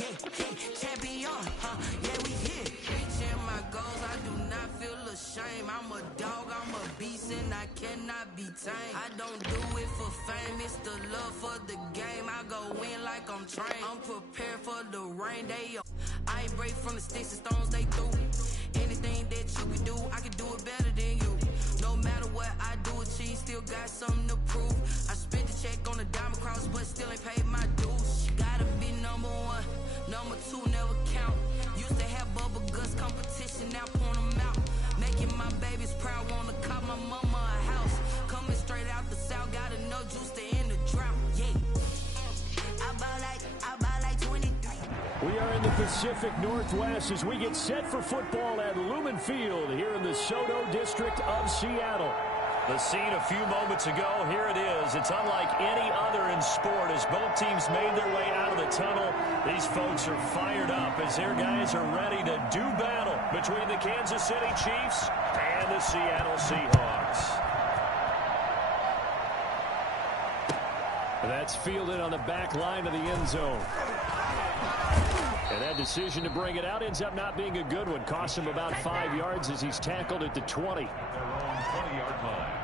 champion, yeah, we here. Reaching my goals, I do not feel ashamed. I'm a dog, I'm a beast, and I cannot be tamed. I don't do it for fame, it's the love for the game. I go in like I'm trained. I'm prepared for the rain. I ain't break from the sticks and stones they threw. Anything that you can do, I can do it better than you. No matter what I do, achieve, still got something to prove. I spent the check on the diamond cross, but still ain't paid my dues. Gotta be number one, number two never count. Used to have bubble guts competition, now point them out. Making my babies proud, wanna call my mama a house. Coming straight out the south, got enough juice to end the drought. Yeah, I buy like 23. We are in the Pacific Northwest as we get set for football at Lumen Field here in the Soto District of Seattle. The scene a few moments ago, here it is. It's unlike any other in sport as both teams made their way out of the tunnel. These folks are fired up as their guys are ready to do battle between the Kansas City Chiefs and the Seattle Seahawks. That's fielded on the back line of the end zone. And that decision to bring it out ends up not being a good one. Cost him about 5 yards as he's tackled at the 20. Their own 20-yard line.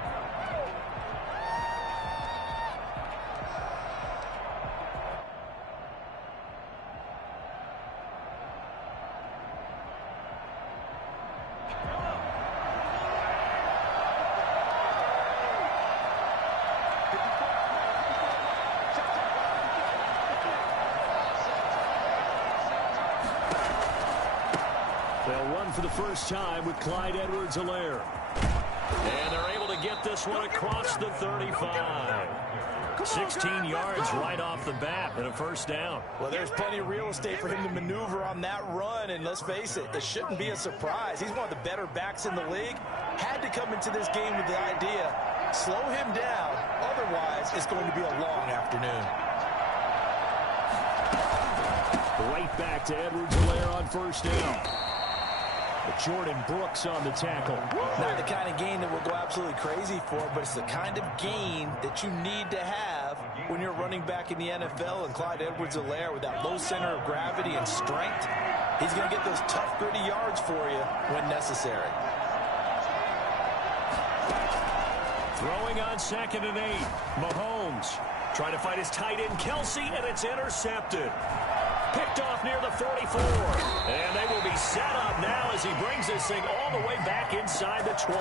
They'll run for the first time with Clyde Edwards-Helaire. And they're able to get this one across the 35. 16 yards right off the bat and a first down. Well, there's plenty of real estate for him to maneuver on that run, and let's face it, it shouldn't be a surprise. He's one of the better backs in the league. Had to come into this game with the idea, slow him down, otherwise it's going to be a long afternoon. Right back to Edwards-Helaire on first down. Jordan Brooks on the tackle. Not the kind of gain that we'll go absolutely crazy for, but it's the kind of gain that you need to have when you're running back in the NFL. And Clyde Edwards-Helaire, with that low center of gravity and strength, he's going to get those tough, gritty yards for you when necessary. Throwing on 2nd and 8. Mahomes trying to fight his tight end Kelsey, and it's intercepted. Picked off near the 44. And they will be set up now as he brings this thing all the way back inside the 20.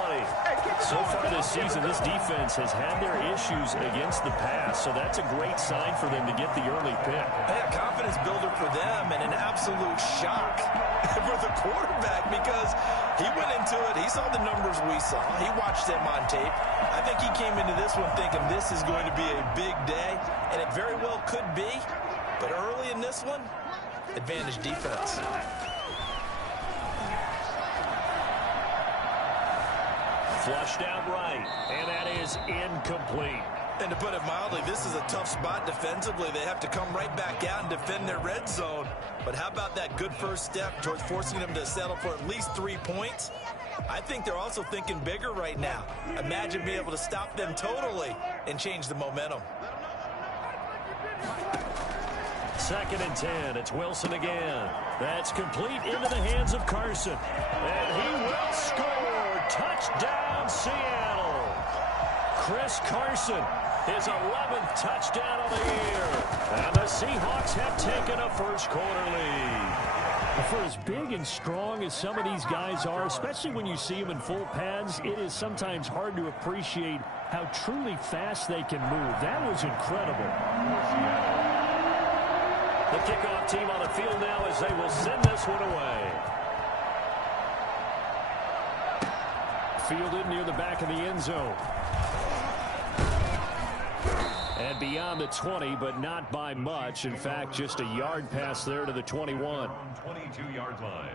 So far this season, this defense has had their issues against the pass, so that's a great sign for them to get the early pick. Hey, a confidence builder for them and an absolute shock for the quarterback because he went into it. He saw the numbers we saw. He watched them on tape. I think he came into this one thinking this is going to be a big day, and it very well could be. But early in this one, advantage defense. Flushed out right, and that is incomplete. And to put it mildly, this is a tough spot defensively. They have to come right back out and defend their red zone. But how about that good first step towards forcing them to settle for at least 3 points? I think they're also thinking bigger right now. Imagine being able to stop them totally and change the momentum. 2nd and 10. It's Wilson again. That's complete into the hands of Carson. And he will score. Touchdown, Seattle. Chris Carson, his 11th touchdown of the year. And the Seahawks have taken a first-quarter lead. For as big and strong as some of these guys are, especially when you see them in full pads, it is sometimes hard to appreciate how truly fast they can move. That was incredible. The kickoff team on the field now as they will send this one away. Fielded near the back of the end zone. And beyond the 20, but not by much. In fact, just a yard pass there to the 21. 22-yard line.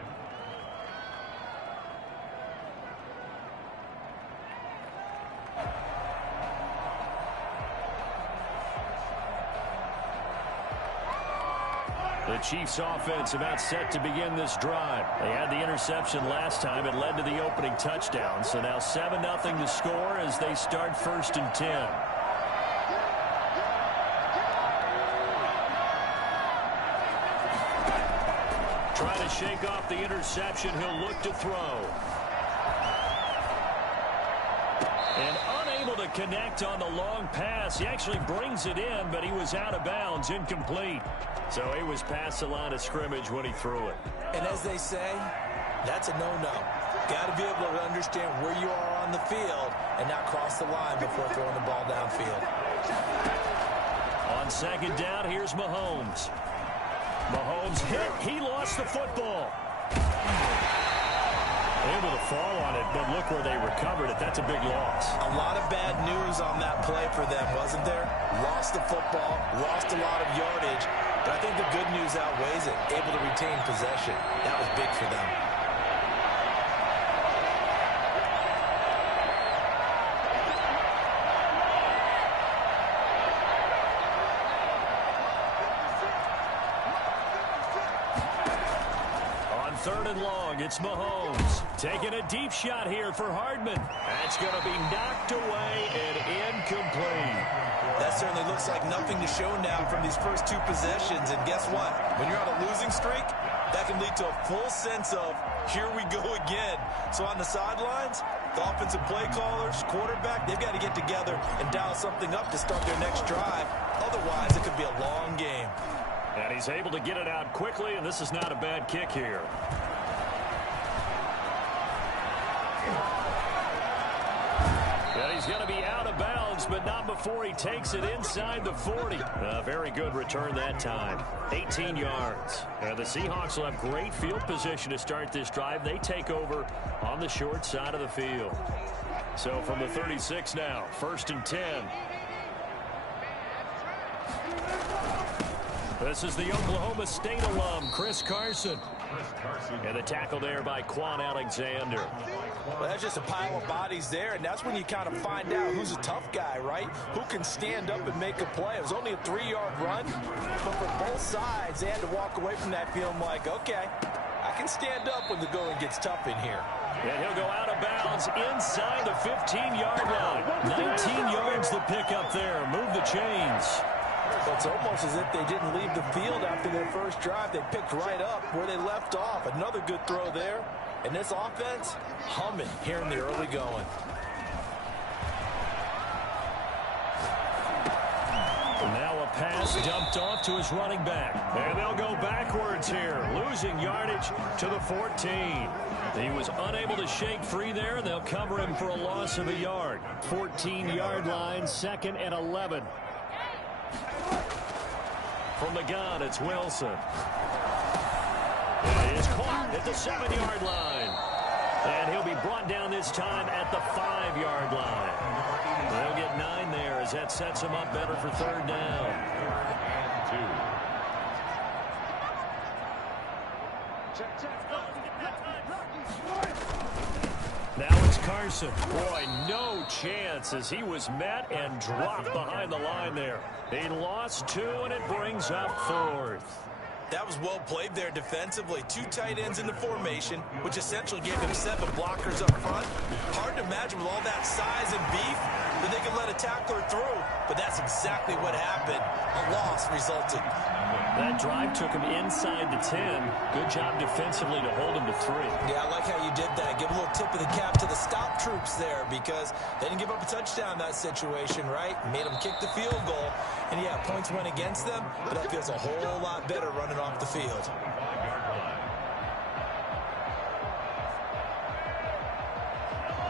The Chiefs offense about set to begin this drive. They had the interception last time. It led to the opening touchdown. So now 7-0 to score as they start 1st and 10. Trying to shake off the interception. He'll look to throw. And unable to connect on the long pass. He actually brings it in, but he was out of bounds, incomplete. So he was past the line of scrimmage when he threw it. And as they say, that's a no-no. Got to be able to understand where you are on the field and not cross the line before throwing the ball downfield. On second down, here's Mahomes. Mahomes hit. He lost the football. Able to fall on it, but look where they recovered it. That's a big loss. A lot of bad news on that play for them, wasn't there? Lost the football, lost a lot of yardage, but I think the good news outweighs it. Able to retain possession. That was big for them. Third and long, it's Mahomes. Taking a deep shot here for Hardman. That's going to be knocked away and incomplete. That certainly looks like nothing to show now from these first two possessions. And guess what? When you're on a losing streak, that can lead to a full sense of, here we go again. So on the sidelines, the offensive play callers, quarterback, they've got to get together and dial something up to start their next drive. Otherwise, it could be a long game. And he's able to get it out quickly, and this is not a bad kick here. And he's going to be out of bounds, but not before he takes it inside the 40. A very good return that time. 18 yards. And the Seahawks will have great field position to start this drive. They take over on the short side of the field. So from the 36 now, 1st and 10. This is the Oklahoma State alum, Chris Carson. And the tackle there by Quan Alexander. Well, that's just a pile of bodies there, and that's when you kind of find out who's a tough guy, right? Who can stand up and make a play. It was only a 3-yard run, but for both sides, they had to walk away from that feeling like, okay, I can stand up when the going gets tough in here. And he'll go out of bounds inside the 15-yard line. 19 yards to pick up there. Move the chains. So it's almost as if they didn't leave the field after their first drive. They picked right up where they left off. Another good throw there. And this offense, humming here in the early going. Now a pass dumped off to his running back. And they'll go backwards here, losing yardage to the 14. He was unable to shake free there, and they'll cover him for a loss of a yard. 14-yard line, 2nd and 11. From the gun, it's Wilson. It is caught at the 7-yard line. And he'll be brought down this time at the 5-yard line. They'll get 9 there as that sets him up better for 3rd down. Now it's Carson. Boy, no chance as he was met and dropped behind the line there. He lost 2, and it brings up 4th. That was well played there defensively. 2 tight ends in the formation, which essentially gave him 7 blockers up front. Hard to imagine with all that size and beef that they could let a tackler through, but that's exactly what happened. A loss resulted. That drive took him inside the 10. Good job defensively to hold him to 3. Yeah, I like how you did that. Give a little tip of the cap to the stop troops there because they didn't give up a touchdown in that situation, right? Made them kick the field goal. And, yeah, points went against them, but that feels a whole lot better running off the field.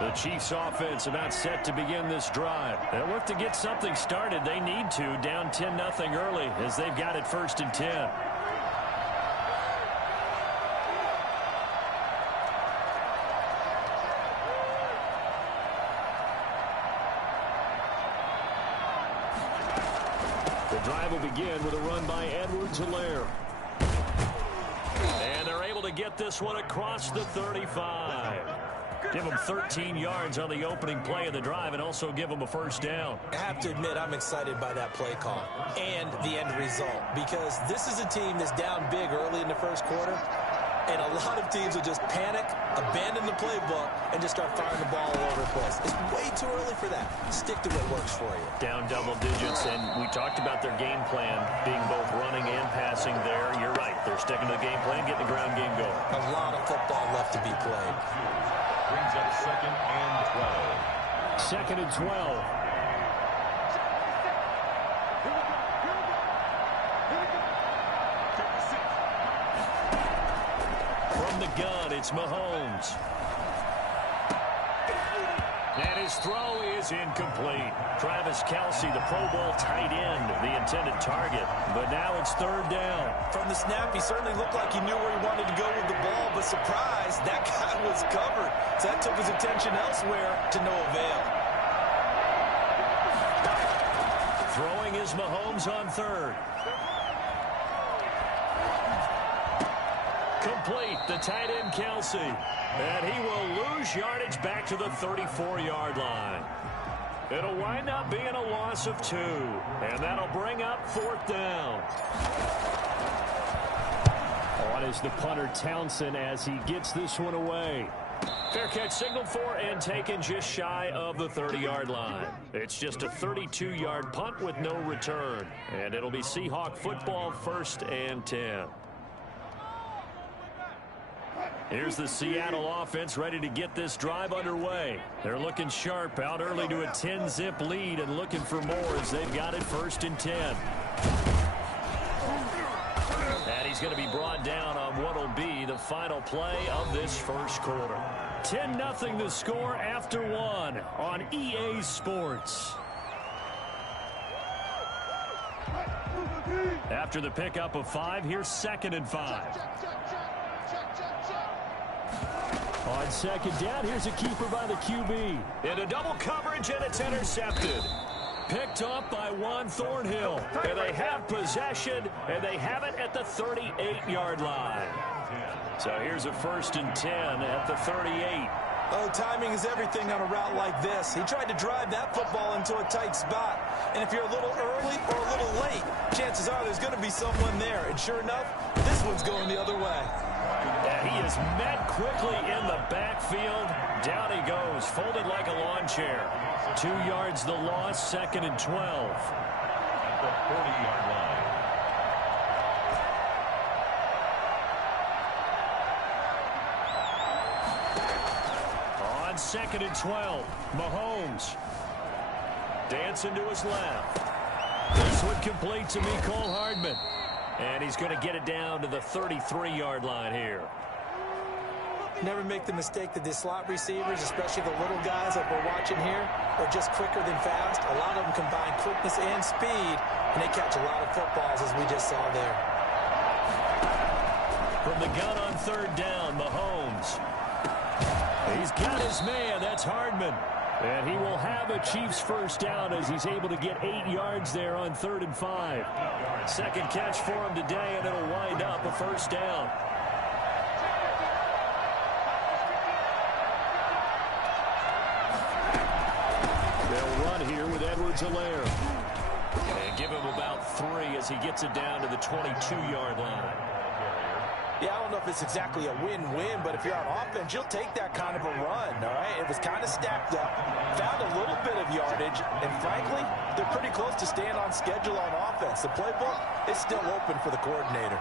The Chiefs offense about set to begin this drive. They'll look to get something started. They need to, down 10-0 early as they've got it 1st and 10. The drive will begin with a run by Edwards-Helaire. And they're able to get this one across the 35. Give them 13 yards on the opening play of the drive and also give them a 1st down. I have to admit, I'm excited by that play call and the end result because this is a team that's down big early in the 1st quarter, and a lot of teams will just panic, abandon the playbook, and just start firing the ball all over the place. It's way too early for that. Stick to what works for you. Down double digits, and we talked about their game plan being both running and passing there. You're right. They're sticking to the game plan, getting the ground game going. A lot of football left to be played. Brings up 2nd and 12. 2nd and 12. From the gun, it's Mahomes. And his throw is incomplete. Travis Kelce, the Pro Bowl tight end, the intended target. But now it's 3rd down. From the snap, he certainly looked like he knew where he wanted to go with the ball, but surprise, that guy was covered. So that took his attention elsewhere to no avail. Throwing is Mahomes on 3rd. Complete, the tight end Kelce. And he will lose yardage back to the 34-yard line. It'll wind up being a loss of 2. And that'll bring up 4th down. On is the punter Townsend as he gets this one away. Fair catch signaled for and taken just shy of the 30-yard line. It's just a 32-yard punt with no return. And it'll be Seahawk football, 1st and 10. Here's the Seattle offense ready to get this drive underway. They're looking sharp, out early to a 10-zip lead and looking for more as they've got it 1st and 10. And he's going to be brought down on what will be the final play of this 1st quarter. 10-0 the score after 1 on EA Sports. After the pickup of 5, here's 2nd and 5. On 2nd down, here's a keeper by the QB. Into double coverage, and it's intercepted. Picked off by Juan Thornhill. And they have possession, and they have it at the 38-yard line. So here's a 1st and 10 at the 38. Oh, timing is everything on a route like this. He tried to drive that football into a tight spot. And if you're a little early or a little late, chances are there's going to be someone there. And sure enough, this one's going the other way. And he is met quickly in the backfield. Down he goes, folded like a lawn chair. 2 yards the loss, 2nd and 12. At the 40-yard line. On 2nd and 12, Mahomes. Dancing to his left. This one complete to Mecole Hardman. And he's going to get it down to the 33-yard line here. Never make the mistake that the slot receivers, especially the little guys that we're watching here, are just quicker than fast. A lot of them combine quickness and speed, and they catch a lot of footballs, as we just saw there. From the gun on 3rd down, Mahomes. He's got his man. That's Hardman. And he will have a Chiefs 1st down as he's able to get 8 yards there on 3rd and 5. 2nd catch for him today, and it'll wind up a 1st down. They'll run here with Edwards-Helaire. And give him about 3 as he gets it down to the 22-yard line. Yeah, I don't know if it's exactly a win-win, but if you're on offense, you'll take that kind of a run, all right? It was kind of stacked up, found a little bit of yardage, and frankly, they're pretty close to staying on schedule on offense. The playbook is still open for the coordinator.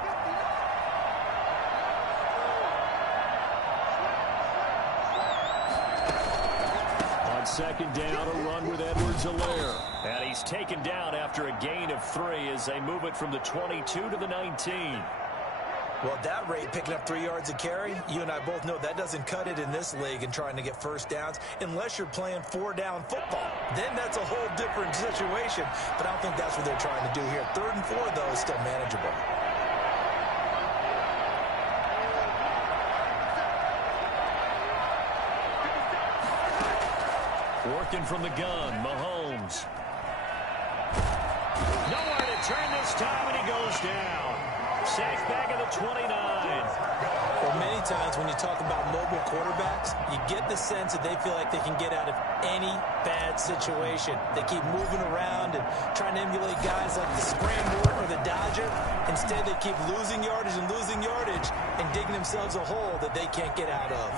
On 2nd down, a run with Edwards-Helaire. And he's taken down after a gain of 3 as they move it from the 22 to the 19. Well, at that rate, picking up 3 yards a carry, you and I both know that doesn't cut it in this league and trying to get 1st downs unless you're playing 4-down football. Then that's a whole different situation, but I don't think that's what they're trying to do here. 3rd and 4, though, is still manageable. Working from the gun, Mahomes. Nowhere to turn this time, and he goes down. Sacked back at the 29. Well, many times when you talk about mobile quarterbacks, you get the sense that they feel like they can get out of any bad situation. They keep moving around and trying to emulate guys like the Scrambler or the Dodger. Instead, they keep losing yardage and digging themselves a hole that they can't get out of.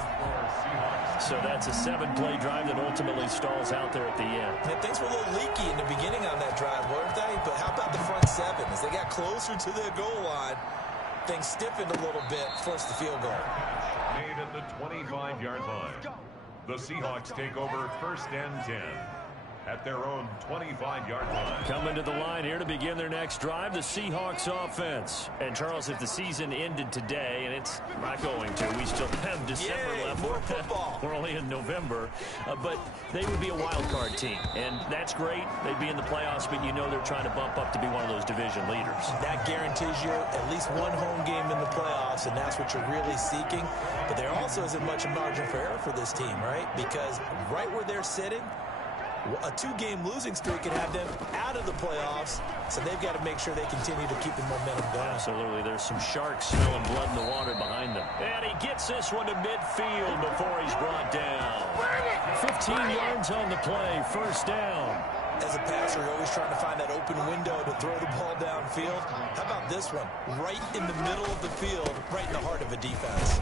So that's a 7-play drive that ultimately stalls out there at the end. And things were a little leaky in the beginning on that drive, weren't they? But how about the front 7? As they got closer to their goal line, things stiffened a little bit, forced the field goal. Made at the 25-yard line. The Seahawks take over 1st and 10 at their own 25-yard line. Coming to the line here to begin their next drive, the Seahawks offense. And, Charles, if the season ended today, and it's not going to, we still have December left. More football. We're only in November. But they would be a wild card team, and that's great. They'd be in the playoffs, but you know they're trying to bump up to be one of those division leaders. That guarantees you at least one home game in the playoffs, and that's what you're really seeking. But there also isn't much margin for error for this team, right? Because right where they're sitting, a 2-game losing streak could have them out of the playoffs, so they've got to make sure they continue to keep the momentum going. Absolutely. There's some sharks smelling blood in the water behind them. And he gets this one to midfield before he's brought down. 15 yards on the play, 1st down. As a passer, you're always trying to find that open window to throw the ball downfield. How about this one? Right in the middle of the field, right in the heart of a defense.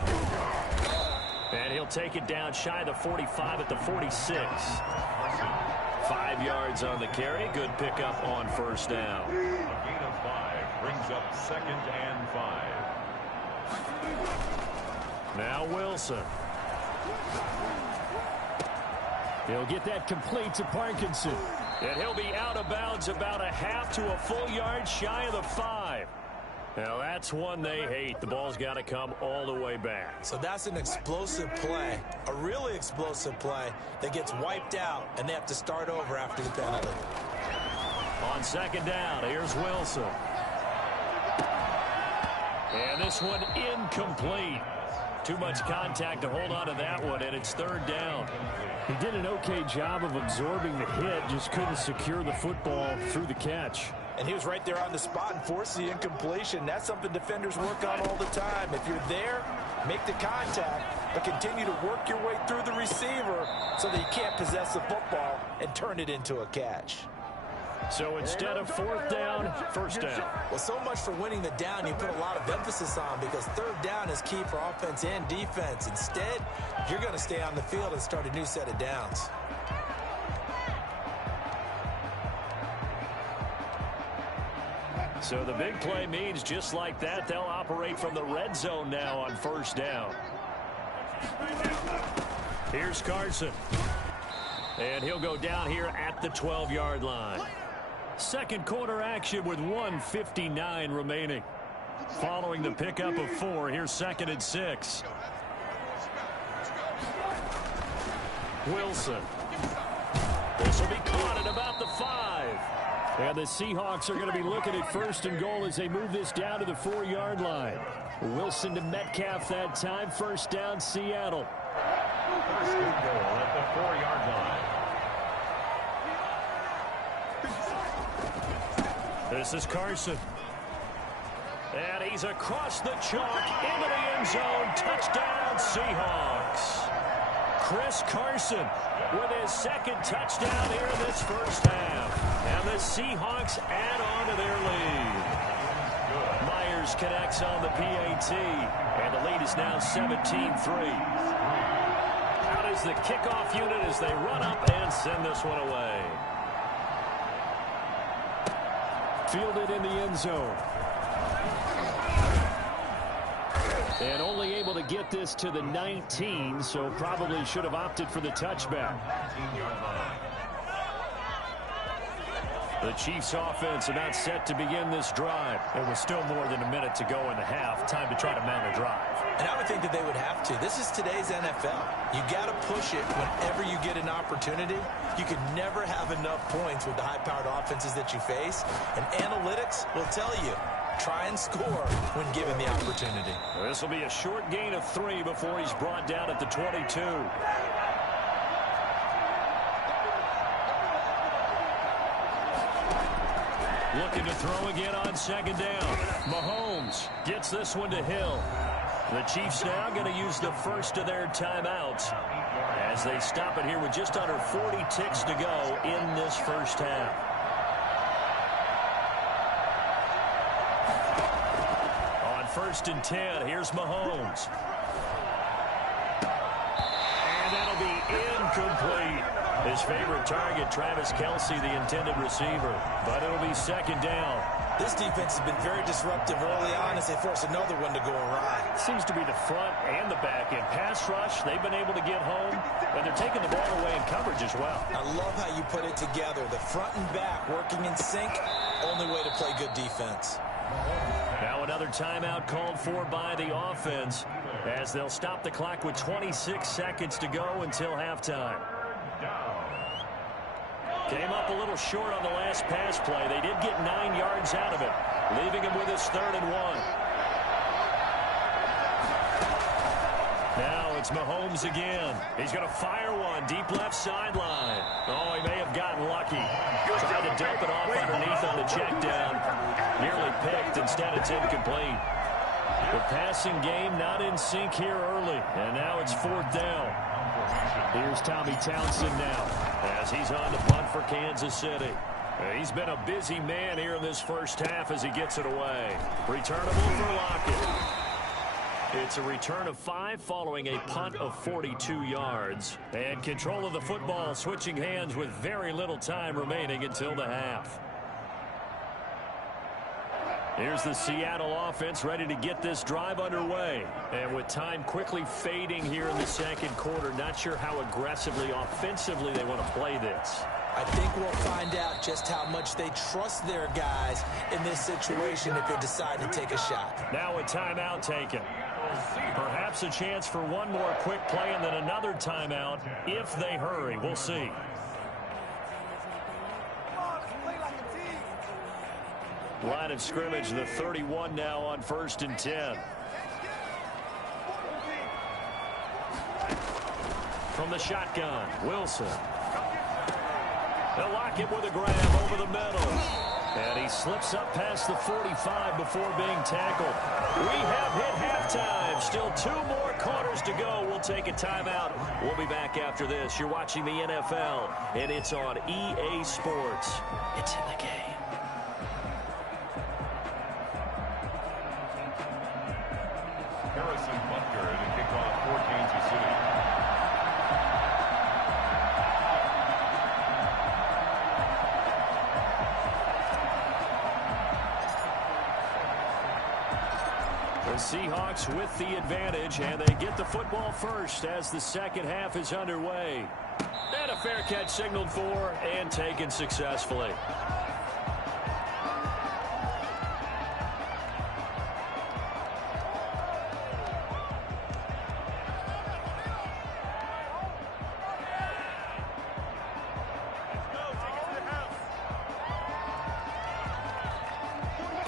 And he'll take it down shy of the 45 at the 46. 5 yards on the carry. Good pickup on 1st down. A gain of 5 brings up 2nd and 5. Now Wilson. He'll get that complete to Parkinson. And he'll be out of bounds about a half to a full yard shy of the 5. Now that's one they hate. The ball's got to come all the way back. So that's an explosive play, a really explosive play that gets wiped out, and they have to start over after the penalty. On 2nd down, here's Wilson. And this one incomplete. Too much contact to hold on to that one, and it's 3rd down. He did an okay job of absorbing the hit, just couldn't secure the football through the catch. And he was right there on the spot and forced the incompletion. That's something defenders work on all the time. If you're there, make the contact, but continue to work your way through the receiver so that you can't possess the football and turn it into a catch. So instead of 4th down, 1st down. Well, so much for winning the down you put a lot of emphasis on, because 3rd down is key for offense and defense. Instead, you're going to stay on the field and start a new set of downs. So the big play means just like that, they'll operate from the red zone now on 1st down. Here's Carson. And he'll go down here at the 12-yard line. 2nd quarter action with 1:59 remaining. Following the pickup of 4, here's 2nd and 6. Wilson. This will be caught at about the 5. And the Seahawks are going to be looking at 1st and goal as they move this down to the 4-yard line. Wilson to Metcalf that time. 1st down, Seattle. 1st and goal at the 4-yard line. This is Carson. And he's across the chalk into the end zone. Touchdown, Seahawks. Chris Carson with his 2nd touchdown here in this 1st half. And the Seahawks add on to their lead. Myers connects on the PAT. And the lead is now 17-3. Out is the kickoff unit as they run up and send this one away. Fielded in the end zone. And only able to get this to the 19, so probably should have opted for the touchback. The Chiefs offense are not set to begin this drive. There was still more than a minute to go in the half. Time to try to mount a drive. And I would think that they would have to. This is today's NFL. You got to push it whenever you get an opportunity. You can never have enough points with the high-powered offenses that you face. And analytics will tell you, try and score when given the opportunity. This will be a short gain of 3 before he's brought down at the 22. Looking to throw again on 2nd down. Mahomes gets this one to Hill. The Chiefs now going to use the first of their timeouts as they stop it here with just under 40 ticks to go in this 1st half. On 1st and 10, here's Mahomes. And that'll be incomplete. His favorite target, Travis Kelce, the intended receiver. But it'll be 2nd down. This defense has been very disruptive early on as they force another one to go awry. Seems to be the front and the back end. Pass rush, they've been able to get home, and they're taking the ball away in coverage as well. I love how you put it together. The front and back working in sync, only way to play good defense. Now another timeout called for by the offense as they'll stop the clock with 26 seconds to go until halftime. Came up a little short on the last pass play. They did get 9 yards out of it, leaving him with his 3rd and 1. Now it's Mahomes again. He's going to fire one deep left sideline. Oh, he may have gotten lucky. Tried to dump it off underneath on the check down. Nearly picked. Instead, it's incomplete. The passing game not in sync here early. And now it's 4th down. Here's Tommy Townsend now as he's on the punt for Kansas City. He's been a busy man here in this first half as he gets it away. Returnable for Lockett. It's a return of 5 following a punt of 42 yards. And control of the football switching hands with very little time remaining until the half. Here's the Seattle offense ready to get this drive underway. And with time quickly fading here in the second quarter, not sure how aggressively, offensively they want to play this. I think we'll find out just how much they trust their guys in this situation if they decide to take a shot. Now a timeout taken. Perhaps a chance for one more quick play and then another timeout if they hurry. We'll see. Line of scrimmage, the 31 now on 1st and 10. From the shotgun, Wilson. They'll lock it with a grab over the middle. And he slips up past the 45 before being tackled. We have hit halftime. Still 2 more quarters to go. We'll take a timeout. We'll be back after this. You're watching the NFL, and it's on EA Sports. It's in the game. Harrison Butker to kick off for Kansas City. The Seahawks with the advantage, and they get the football first as the second half is underway. And a fair catch signaled for and taken successfully.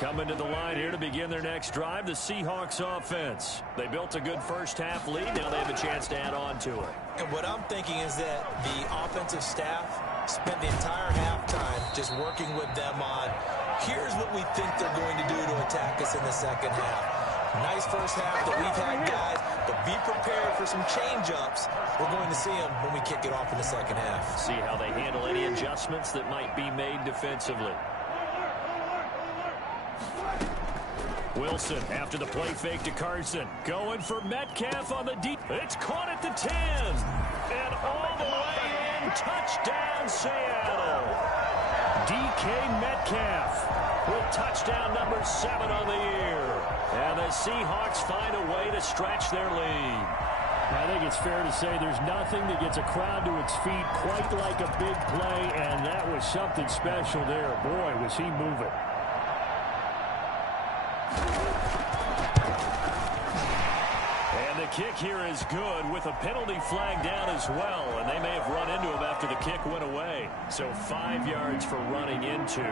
Coming to the line here to begin their next drive, the Seahawks offense. They built a good first half lead. Now they have a chance to add on to it. And what I'm thinking is that the offensive staff spent the entire halftime just working with them on, here's what we think they're going to do to attack us in the second half. Nice first half that we've had, guys, but be prepared for some change-ups. We're going to see them when we kick it off in the second half. See how they handle any adjustments that might be made defensively. Wilson after the play fake to Carson. Going for Metcalf on the deep. It's caught at the 10. And all the way in. Touchdown, Seattle. DK Metcalf with touchdown number 7 on the year. And the Seahawks find a way to stretch their lead. I think it's fair to say there's nothing that gets a crowd to its feet quite like a big play, and that was something special there. Boy, was he moving. Kick here is good with a penalty flag down as well, and they may have run into him after the kick went away. So 5 yards for running into.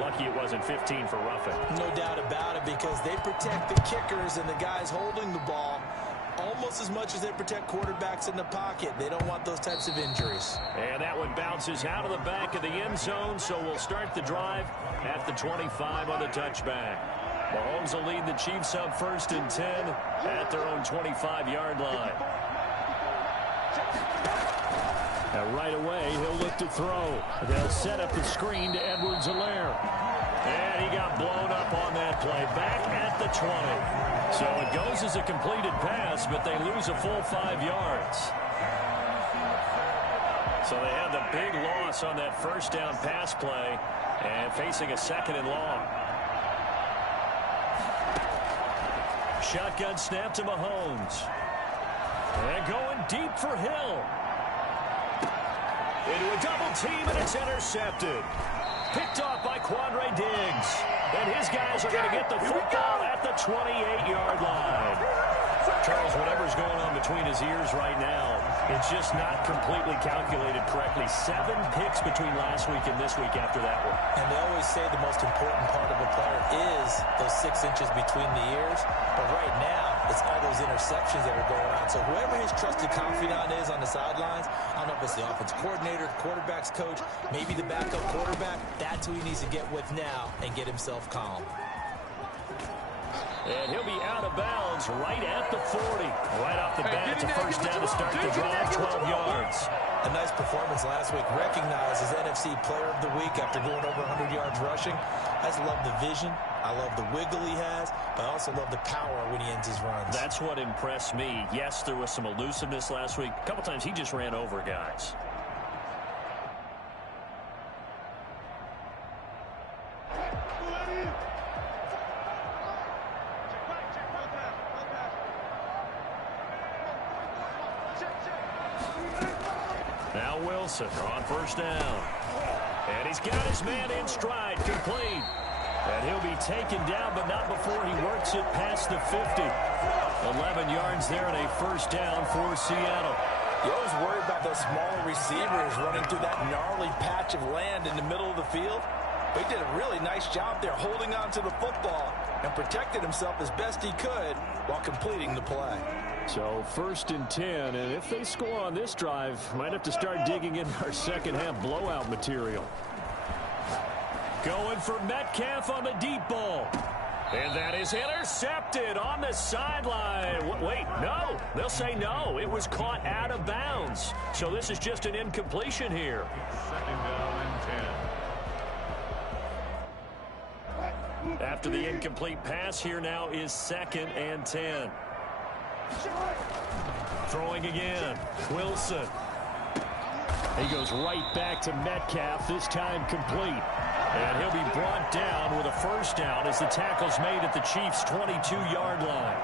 Lucky it wasn't 15 for roughing. No doubt about it, because they protect the kickers and the guys holding the ball almost as much as they protect quarterbacks in the pocket. They don't want those types of injuries. And that one bounces out of the back of the end zone, so we'll start the drive at the 25 on the touchback. Mahomes will lead the Chiefs up 1st and 10 at their own 25-yard line. Now right away, he'll look to throw. They'll set up the screen to Edwards-Helaire. And he got blown up on that play. Back at the 20. So it goes as a completed pass, but they lose a full 5 yards. So they had the big loss on that first down pass play and facing a 2nd and long. shotgun snap to Mahomes. And going deep for Hill. Into a double team, and it's intercepted. Picked off by Quandre Diggs. And his guys are going to get the football at the 28-yard line. Charles, whatever's going on between his ears right now, it's just not completely calculated correctly. 7 picks between last week and this week after that one. And they always say the most important part of a player is those 6 inches between the ears. But right now, it's all those interceptions that are going on. So whoever his trusted confidant is on the sidelines, I don't know if it's the offensive coordinator, the quarterback's coach, maybe the backup quarterback, that's who he needs to get with now and get himself calm. And he'll be out of bounds right at the 40. Right off the bat, it's a first down to start the drive, 12 yards. A nice performance last week, recognized as NFC Player of the Week after going over 100 yards rushing. I just love the vision. I love the wiggle he has, but I also love the power when he ends his runs. That's what impressed me. Yes, there was some elusiveness last week. A couple times he just ran over guys. Now Wilson on first down. And he's got his man in stride, complete. And he'll be taken down, but not before he works it past the 50. 11 yards there and a first down for Seattle. You always worry about those smaller receivers running through that gnarly patch of land in the middle of the field. But he did a really nice job there holding on to the football and protected himself as best he could while completing the play. So 1st and 10, and if they score on this drive, might have to start digging in our second half blowout material. Going for Metcalf on the deep ball. And that is intercepted on the sideline. Wait, no. They'll say no. It was caught out of bounds. So this is just an incompletion here. 2nd down and 10. After the incomplete pass, here now is 2nd and 10. Throwing again. Wilson. He goes right back to Metcalf, this time complete. And he'll be brought down with a first down as the tackle's made at the Chiefs' 22-yard line.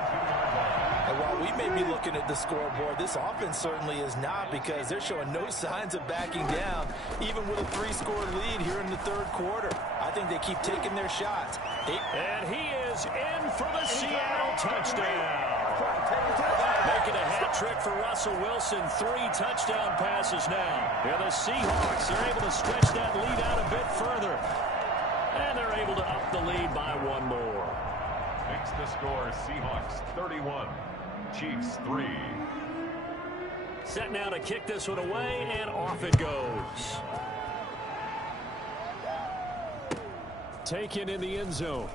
And while we may be looking at the scoreboard, this offense certainly is not, because they're showing no signs of backing down, even with a 3-score lead here in the 3rd quarter. I think they keep taking their shots. And he is in for the Seattle touchdown. Making a hat trick for Russell Wilson. 3 touchdown passes now. And the Seahawks are able to stretch that lead out a bit further. And they're able to up the lead by 1 more. Makes the score Seahawks 31, Chiefs 3. Set now to kick this one away, and off it goes. Taken in the end zone.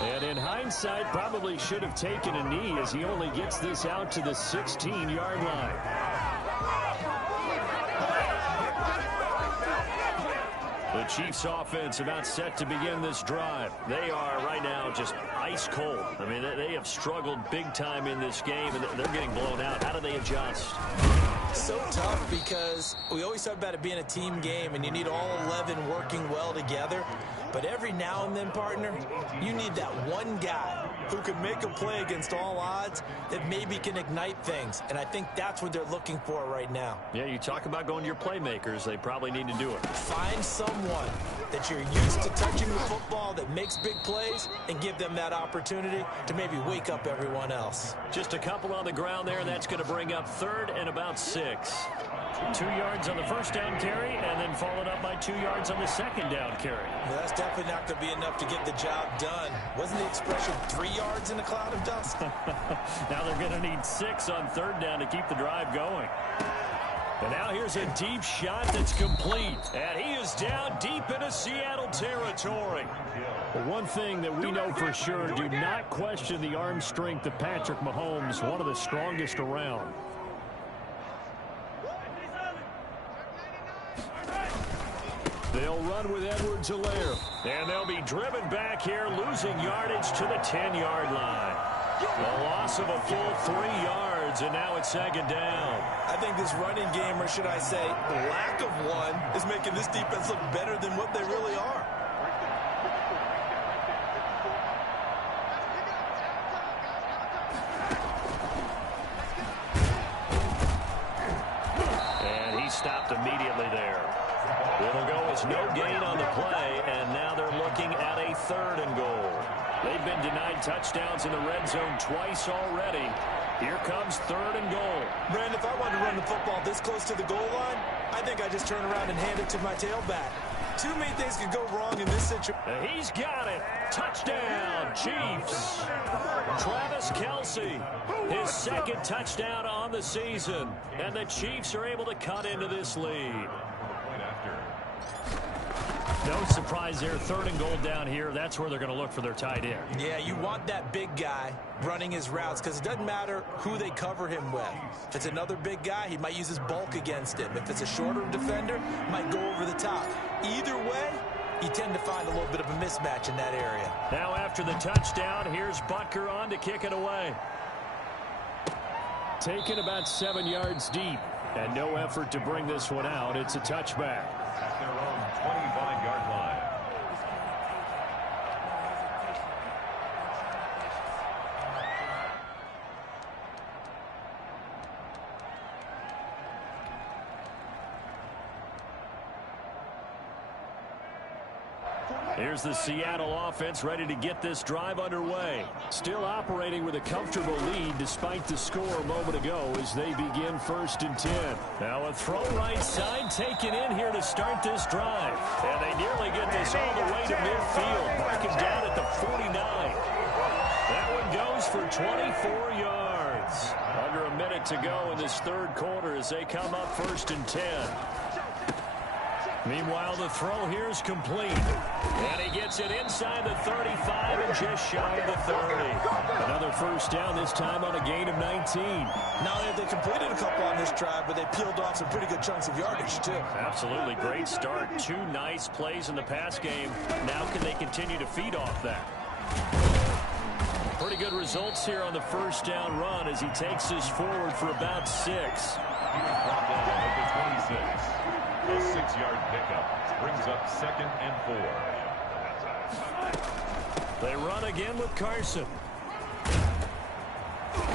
And in hindsight, probably should have taken a knee, as he only gets this out to the 16-yard line. The Chiefs offense about set to begin this drive. They are right now just ice cold. I mean, they have struggled big time in this game, and they're getting blown out. How do they adjust? So tough, because we always talk about it being a team game, and you need all 11 working well together. But every now and then, partner, you need that one guy who can make a play against all odds that maybe can ignite things. And I think that's what they're looking for right now. Yeah, you talk about going to your playmakers. They probably need to do it. Find someone that you're used to touching the football that makes big plays and give them that opportunity to maybe wake up everyone else. Just a couple on the ground there, and that's going to bring up 3rd and about 6. 2 yards on the first down carry, and then followed up by 2 yards on the second down carry. Well, that's definitely not going to be enough to get the job done. Wasn't the expression 3 yards in a cloud of dust? Now they're going to need 6 on 3rd down to keep the drive going. And now here's a deep shot that's complete. And he is down deep into Seattle territory. Well, one thing that we know for sure, do not question the arm strength of Patrick Mahomes, one of the strongest around. They'll run with Edwards-Helaire. And they'll be driven back here, losing yardage to the 10-yard line. A loss of a full 3 yards, and now it's 2nd down. I think this running game, or should I say lack of one, is making this defense look better than what they really are. stopped immediately there. It'll go as no gain on the play, and now they're looking at a 3rd and goal. They've been denied touchdowns in the red zone twice already. Here comes 3rd and goal. Brandon, if I wanted to run the football this close to the goal line, I think I just turn around and hand it to my tailback. Too many things could go wrong in this situation. He's got it. Touchdown, Chiefs. Travis Kelce, his 2nd touchdown on the season. And the Chiefs are able to cut into this lead. No surprise there, 3rd and goal down here. That's where they're going to look for their tight end. Yeah, you want that big guy running his routes because it doesn't matter who they cover him with. If it's another big guy, he might use his bulk against him. If it's a shorter defender, might go over the top. Either way, you tend to find a little bit of a mismatch in that area. Now after the touchdown, here's Butker on to kick it away. Taken about 7 yards deep, and no effort to bring this one out. It's a touchback. At their own 25-yard line. Here's the Seattle offense ready to get this drive underway. Still operating with a comfortable lead despite the score a moment ago as they begin 1st and 10. Now a throw right side taken in here to start this drive. And they nearly get this all the way to midfield. Marking down at the 49. That one goes for 24 yards. Under a minute to go in this 3rd quarter as they come up 1st and 10. Meanwhile, the throw here is complete. And he gets it inside the 35 and just shy of the 30. Another 1st down, this time on a gain of 19. Not only have they completed a couple on this drive, but they peeled off some pretty good chunks of yardage, too. Absolutely. Great start. 2 nice plays in the pass game. Now can they continue to feed off that? Pretty good results here on the 1st down run as he takes this forward for about 6. Brought down at the 26. A 6-yard pickup brings up 2nd and 4. They run again with Carson.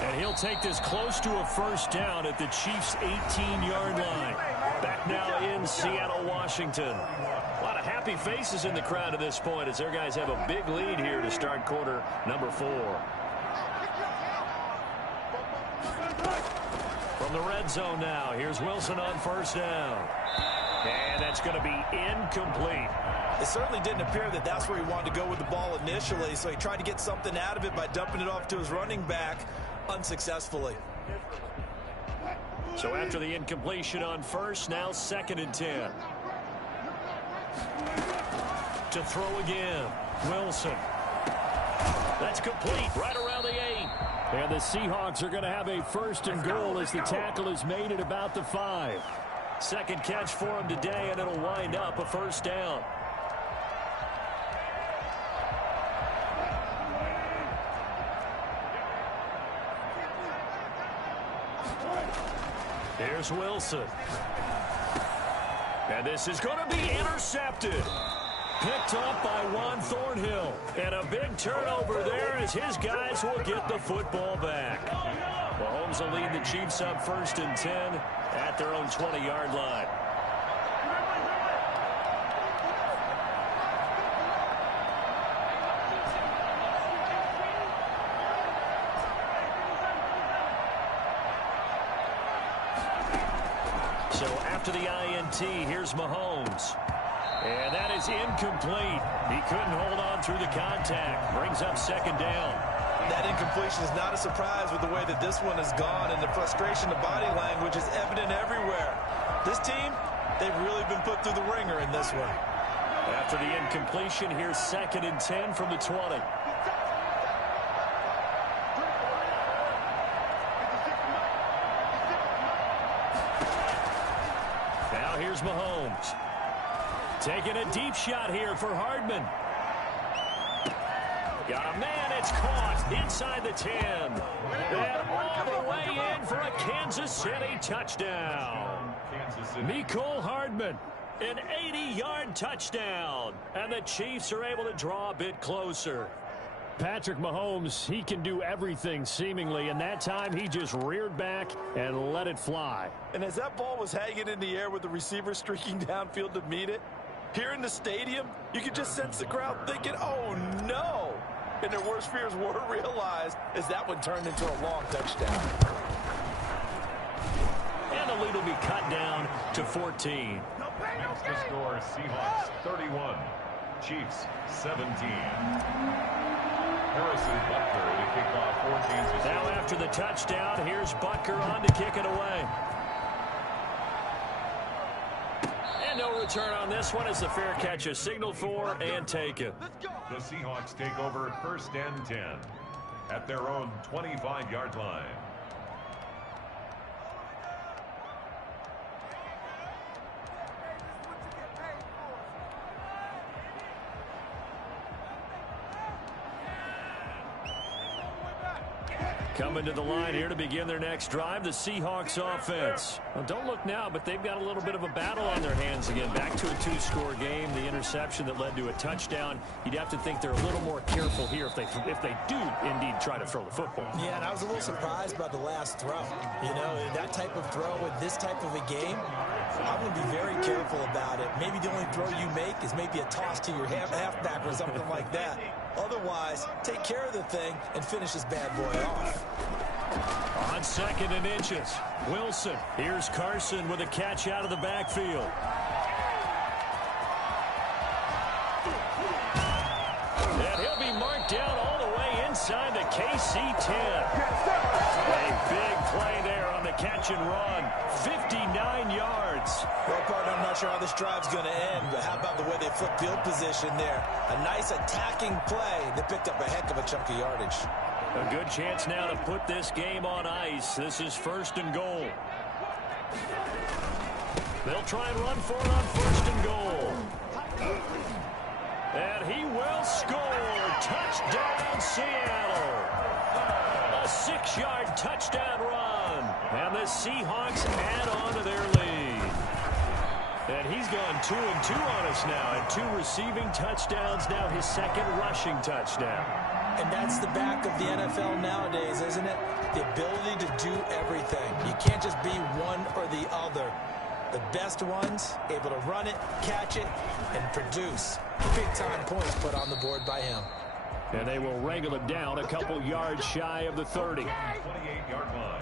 And he'll take this close to a 1st down at the Chiefs' 18-yard line. Back now in Seattle, Washington. A lot of happy faces in the crowd at this point as their guys have a big lead here to start quarter number 4. From the red zone now, here's Wilson on 1st down. And that's going to be incomplete. It certainly didn't appear that that's where he wanted to go with the ball initially, so he tried to get something out of it by dumping it off to his running back unsuccessfully. So after the incompletion on 1st, now 2nd and 10. To throw again, Wilson. That's complete right around the 8. And the Seahawks are going to have a 1st and goal as the tackle is made at about the 5. 2nd catch for him today, and it'll wind up a 1st down. Here's Wilson. And this is going to be intercepted. Picked up by Juan Thornhill. And a big turnover there as his guys will get the football back. Mahomes will lead the Chiefs up 1st and 10 at their own 20-yard line. So after the INT, here's Mahomes. And that is incomplete. He couldn't hold on through the contact. Brings up 2nd down. That incompletion is not a surprise with the way that this one has gone, and the frustration of body language is evident everywhere. This team, they've really been put through the ringer in this one. After the incompletion, here's 2nd and 10 from the 20. Now here's Mahomes. Taking a deep shot here for Hardman. Got a man, it's caught inside the 10. And all the way in for a Kansas City touchdown. Mecole Hardman, an 80-yard touchdown. And the Chiefs are able to draw a bit closer. Patrick Mahomes, he can do everything seemingly, and that time he just reared back and let it fly. And as that ball was hanging in the air with the receiver streaking downfield to meet it, here in the stadium, you could just sense the crowd thinking, oh no! And their worst fears were realized as that one turned into a long touchdown. And the lead will be cut down to 14. Next to score, Seahawks 31, Chiefs 17. Harrison Butker to kick off for Kansas City. Now after the touchdown, here's Butker on to kick it away. And no return on this one as the fair catch is signaled for and taken. The Seahawks take over 1st and 10 at their own 25-yard line. Coming to the line here to begin their next drive, the Seahawks offense. Well, don't look now, but they've got a little bit of a battle on their hands again. Back to a 2-score game, the interception that led to a touchdown. You'd have to think they're a little more careful here if they do indeed try to throw the football. Yeah, and I was a little surprised by the last throw. You know, that type of throw with this type of a game, I'm going to be very careful about it. Maybe the only throw you make is maybe a toss to your halfback or something like that. Otherwise, take care of the thing and finish this bad boy off. On 2nd and inches, Wilson. Here's Carson with a catch out of the backfield. And he'll be marked down all the way inside the KC-10. A big play there on the catch and run. 59 yards. Well, partner, I'm not sure how this drive's going to end, but how about the way they flip field position there? A nice attacking play that picked up a heck of a chunk of yardage. A good chance now to put this game on ice. This is 1st and goal. They'll try and run for it on 1st and goal. And he will score. Touchdown, Seattle. A 6-yard touchdown run. And the Seahawks add on to their lead. And he's gone 2-2 on us now. And 2 receiving touchdowns, now his 2nd rushing touchdown. And that's the back of the NFL nowadays, isn't it? The ability to do everything. You can't just be one or the other. The best ones, able to run it, catch it, and produce. Big-time points put on the board by him. And they will wrangle it down a couple yards shy of the 30. 28-yard line.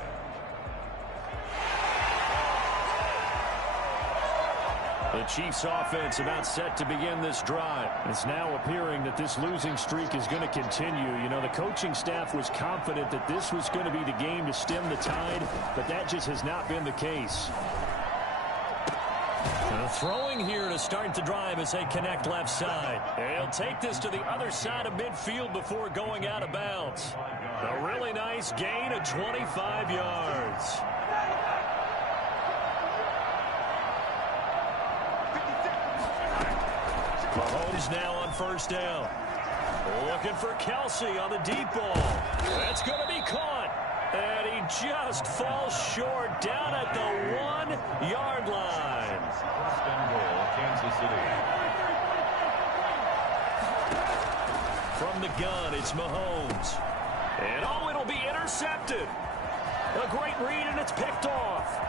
The Chiefs offense about set to begin this drive. It's now appearing that this losing streak is going to continue. You know, the coaching staff was confident that this was going to be the game to stem the tide, but that just has not been the case. Throwing here to start the drive as they connect left side. They'll take this to the other side of midfield before going out of bounds. A really nice gain of 25 yards. Mahomes now on 1st down. Looking for Kelsey on the deep ball. That's going to be caught. And he just falls short down at the 1-yard line. 1st and goal, Kansas City. From the gun, it's Mahomes. And oh, it'll be intercepted. A great read, and it's picked off.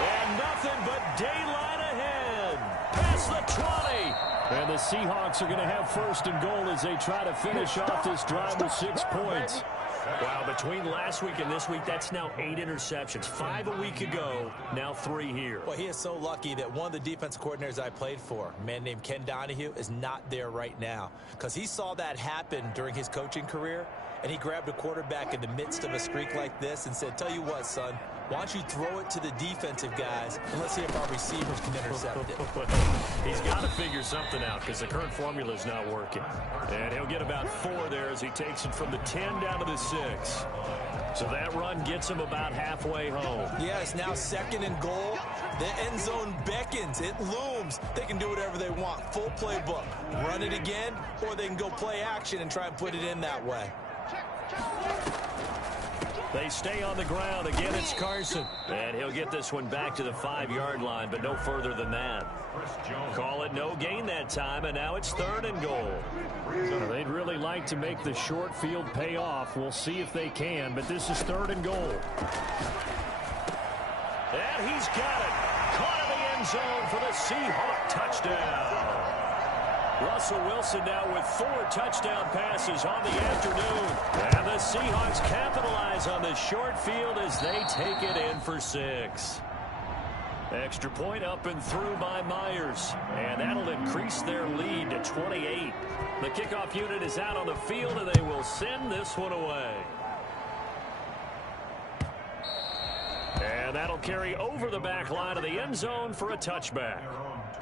And nothing but daylight ahead. Past the 20. And the Seahawks are going to have 1st and goal as they try to finish off this drive with 6 points. Wow, between last week and this week, that's now 8 interceptions. 5 a week ago, now 3 here. Well, he is so lucky that one of the defensive coordinators I played for, a man named Ken Donahue, is not there right now. Because he saw that happen during his coaching career, and he grabbed a quarterback in the midst of a streak like this and said, tell you what, son, why don't you throw it to the defensive guys, and let's see if our receivers can intercept it. He's got to figure something out because the current formula is not working. And he'll get about 4 there as he takes it from the 10 down to the 6. So that run gets him about halfway home. Yeah, it's now 2nd and goal. The end zone beckons. It looms. They can do whatever they want. Full playbook. Run it again, or they can go play action and try and put it in that way. They stay on the ground. Again, it's Carson. And he'll get this one back to the 5-yard line, but no further than that. Call it no gain that time, and now it's 3rd and goal. They'd really like to make the short field pay off. We'll see if they can, but this is 3rd and goal. And he's got it. Caught in the end zone for the Seahawks touchdown. Russell Wilson now with 4 touchdown passes on the afternoon. And the Seahawks capitalize on this short field as they take it in for 6. Extra point up and through by Myers. And that'll increase their lead to 28. The kickoff unit is out on the field, and they will send this one away. And that'll carry over the back line of the end zone for a touchback.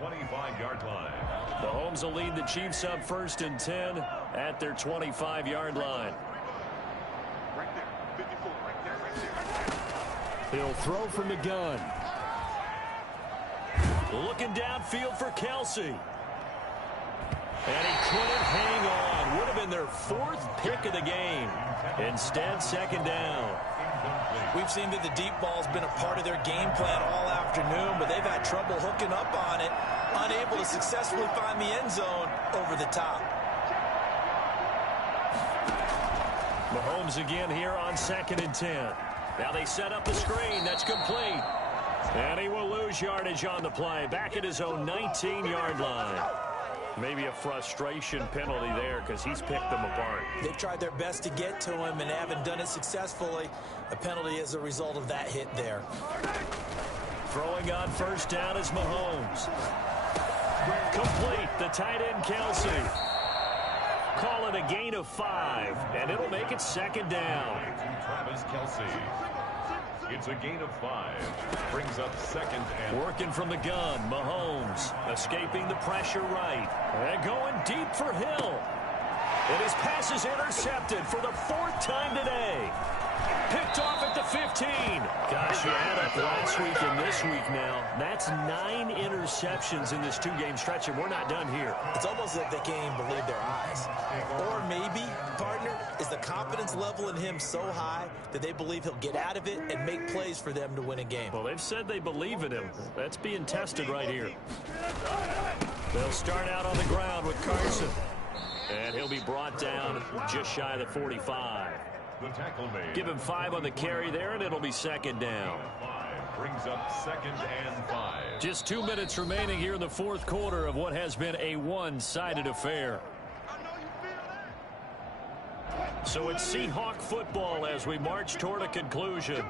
25-yard line. The Mahomes will lead the Chiefs up 1st and 10 at their 25-yard line. He'll throw from the gun. Looking downfield for Kelsey. And he couldn't hang on. Would have been their 4th pick of the game. Instead, 2nd down. We've seen that the deep ball's been a part of their game plan all afternoon, but they've had trouble hooking up on it, unable to successfully find the end zone over the top. Mahomes again here on 2nd and 10. Now they set up the screen. That's complete. And he will lose yardage on the play. Back at his own 19-yard line. Maybe a frustration penalty there because he's picked them apart. They've tried their best to get to him and haven't done it successfully. A penalty is a result of that hit there. Throwing on 1st down is Mahomes. Complete. The tight end, Kelsey. Call it a gain of 5, and it'll make it 2nd down. Travis Kelsey. It's a gain of 5. Brings up 2nd and... Working from the gun, Mahomes. Escaping the pressure right. And going deep for Hill. And his pass is intercepted for the 4th time today. Picked off at the 15. Gosh, you add up last week and this week now. That's 9 interceptions in this 2-game stretch, and we're not done here. It's almost like they can't even believe their eyes. Or maybe, partner, is the confidence level in him so high that they believe he'll get out of it and make plays for them to win a game. Well, they've said they believe in him. That's being tested right here. They'll start out on the ground with Carson. And he'll be brought down just shy of the 45. The tackle made. Give him 5 on the carry there, and it'll be 2nd down. 5 brings up 2nd and 5. Just 2 minutes remaining here in the 4th quarter of what has been a one-sided affair. So it's Seahawk football as we march toward a conclusion.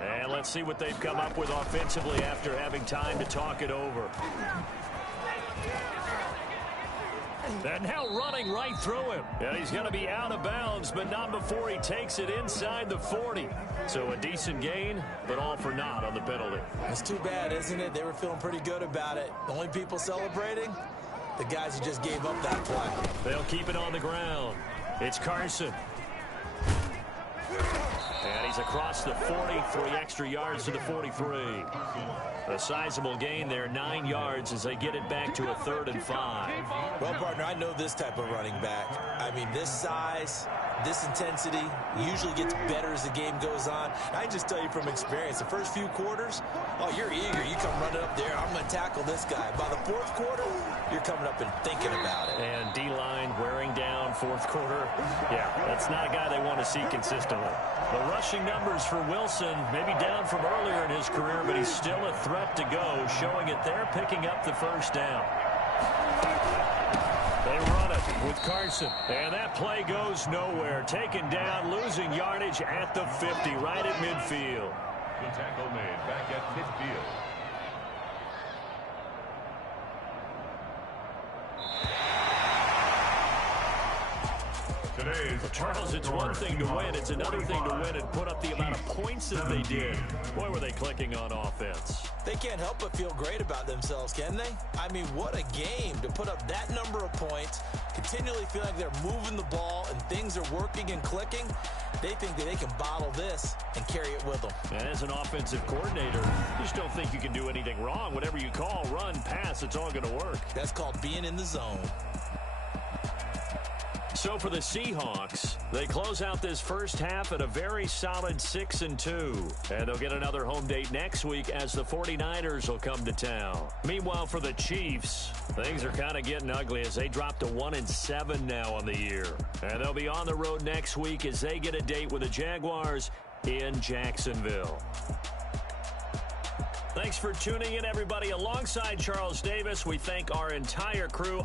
And let's see what they've come up with offensively after having time to talk it over. And now running right through him. And he's going to be out of bounds, but not before he takes it inside the 40. So a decent gain, but all for naught on the penalty. It's too bad, isn't it? They were feeling pretty good about it. The only people celebrating, the guys who just gave up that play. They'll keep it on the ground. It's Carson. And he's across the 40, 3 extra yards to the 43. A sizable gain there, 9 yards as they get it back to a 3rd and 5. Well, partner, I know this type of running back. I mean, this size, this intensity usually gets better as the game goes on. I can just tell you from experience, the first few quarters, oh, you're eager. You come running up there, I'm going to tackle this guy. By the 4th quarter, you're coming up and thinking about it. And D-line wearing down 4th quarter. Yeah, that's not a guy they want to see consistently. The rushing numbers for Wilson, maybe down from earlier in his career, but he's still a threat to go, showing it there, picking up the 1st down. They run it with Carson, and that play goes nowhere. Taken down, losing yardage at the 50, right at midfield. The tackle made back at midfield. Charles, it's one thing to win. It's another thing to win and put up the amount of points that they did. Boy, were they clicking on offense. They can't help but feel great about themselves, can they? I mean, what a game to put up that number of points, continually feel like they're moving the ball and things are working and clicking. They think that they can bottle this and carry it with them. And as an offensive coordinator, you just don't think you can do anything wrong. Whatever you call, run, pass, it's all going to work. That's called being in the zone. So for the Seahawks, they close out this first half at a very solid 6-2. And they'll get another home date next week as the 49ers will come to town. Meanwhile, for the Chiefs, things are kind of getting ugly as they drop to 1-7 now on the year. And they'll be on the road next week as they get a date with the Jaguars in Jacksonville. Thanks for tuning in, everybody. Alongside Charles Davis, we thank our entire crew.